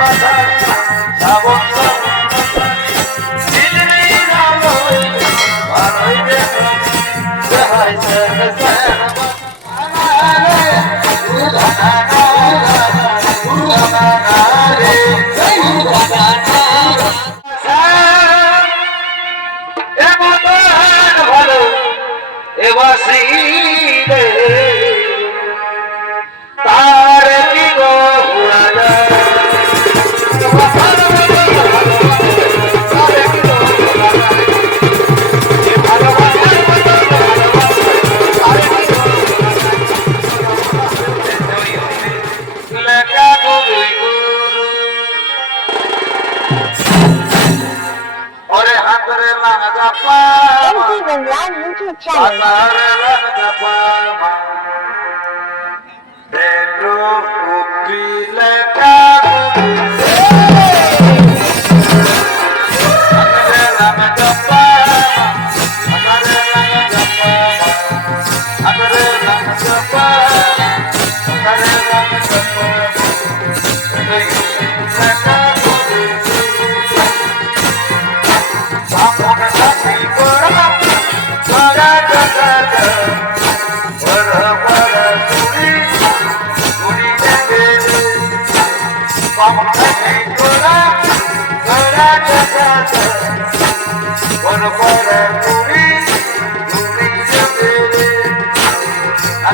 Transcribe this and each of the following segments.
pasar, la bondad. MP Vinland YouTube channel.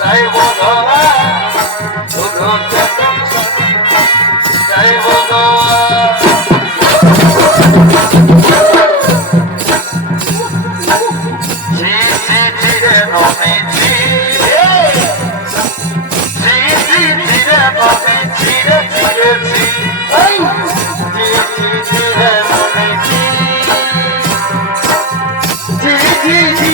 তাই বলা শুধু চেতন Thank you.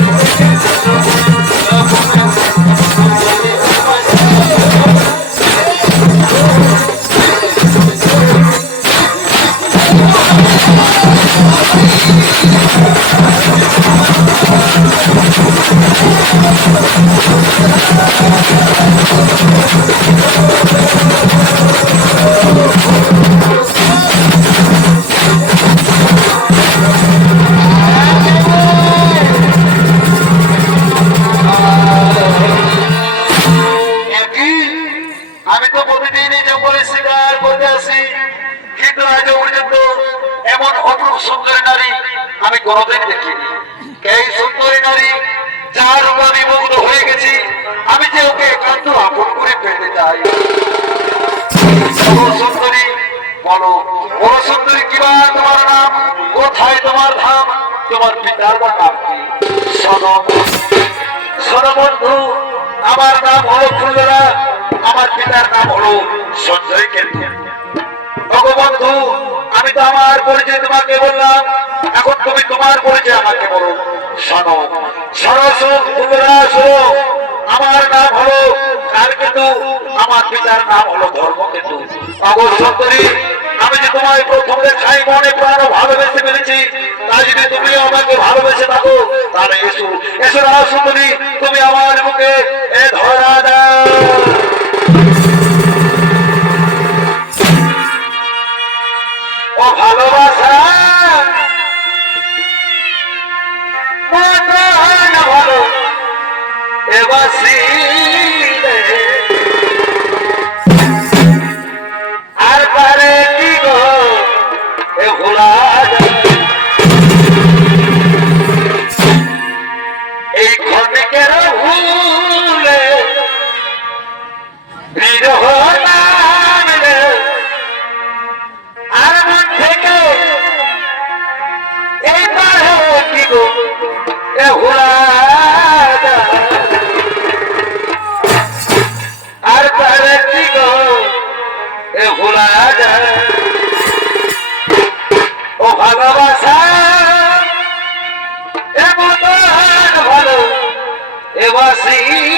どうぞ。আমার নাম হলো ফুলরা আমার পিতার নাম হলো সঞ্জয় ওগো বন্ধু, আমি তো আমার পরিচয় তোমাকে বললাম, এখন তুমি তোমার পরিচয় আমাকে বলো। শোনো শোন ফুলরা শোনো। আমার নাম হলো কালকেতু আমার পিতার নাম হলো ধর্মকেতু অবশ্যই আমি যে তোমায় প্রথম দেখাই, মনে প্রাণ ভালোবেসে ফেলেছি। তাই যদি তুমি আমাকে ভালোবেসে থাকো, তাহলে এসো। এসো রাও সুন্দরী, তুমি আমার মুখে এ ধরা দাও। ও ভালোবাসা! এবার আর वसी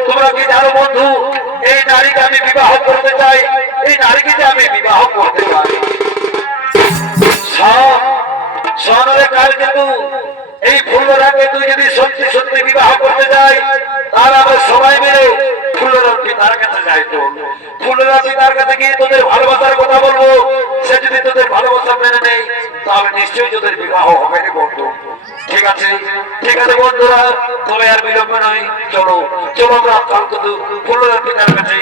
পিতার কাছে গিয়ে তোদের ভালোবাসার কথা বলব। সে যদি তোদের ভালোবাসা মেনে নেই তাহলে নিশ্চয়ই তোদের বিবাহ হবে বন্ধু। ঠিক আছে? ঠিক আছে বন্ধুরা, তবে আর বিলম্ব নয়। চলো চলো আমরা কিন্তু পিতার কাছে